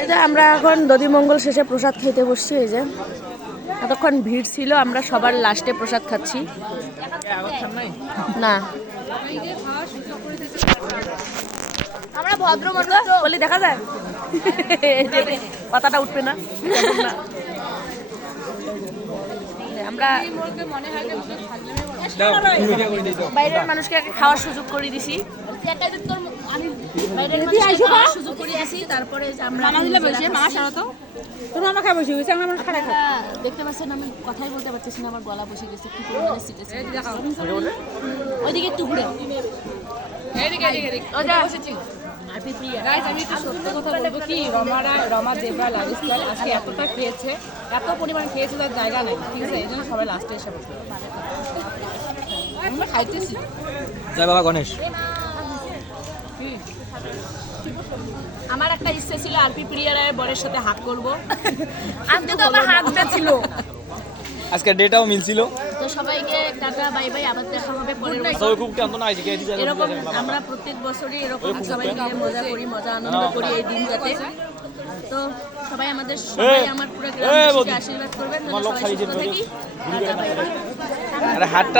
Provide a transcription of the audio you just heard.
এই যে আমরা এখন দধিমঙ্গল শেষে প্রসাদ খেতে বসছি। এই যে এতক্ষণ ভিড় ছিল, আমরা সবার লাস্টে প্রসাদ খাচ্ছি। না আমরা ভদ্র মানুষ বলি দেখা যায় কথাটা উঠবে না। আমরা বাইরের মানুষকে খাওয়ার সুযোগ করে দিছি, সুযোগ করে দিছি। তারপরে আমরা দেখতে পাচ্ছেন আমি কথাই বলতে পারতেছি না, আমার গলা বসে গেছে। কি পরিমাণে সিটেছে ওইদিকে একটু ঘুরে আমি একটু সত্যি কথা বলবো কি, রমা জেব্রা লাইফস্টাইল আজকে এতটা খেয়েছে, এত পরিমাণ খেয়েছে তার জায়গা নেই, ঠিক আছে? এই জন্য সবাই লাস্টে এসে বসে আমরা খাইতেছি। জয় বাবা গণেশ। আমার একটা ইচ্ছে ছিল আরপি প্রিয়ার বরের সাথে হাত করবো, আনতে তো আমার হাতটা ছিল। আজকে ডেটাও মিলছিল। তো সবাইকে টাটা বাই বাই, আবার দেখা হবে পরের বছর। সবাই খুব টানতো না আজকে এরকম আমরা প্রত্যেক বছরই এরকম সবাই মিলে মজা করি, মজা আনন্দ করি এই দিনটাতে। তো সবাই আমাদের আমার পুরো গ্রামবাসীকে আশীর্বাদ করবেন, সবাই সুস্থ থাকি। Tata bye bye. আরে হাতটা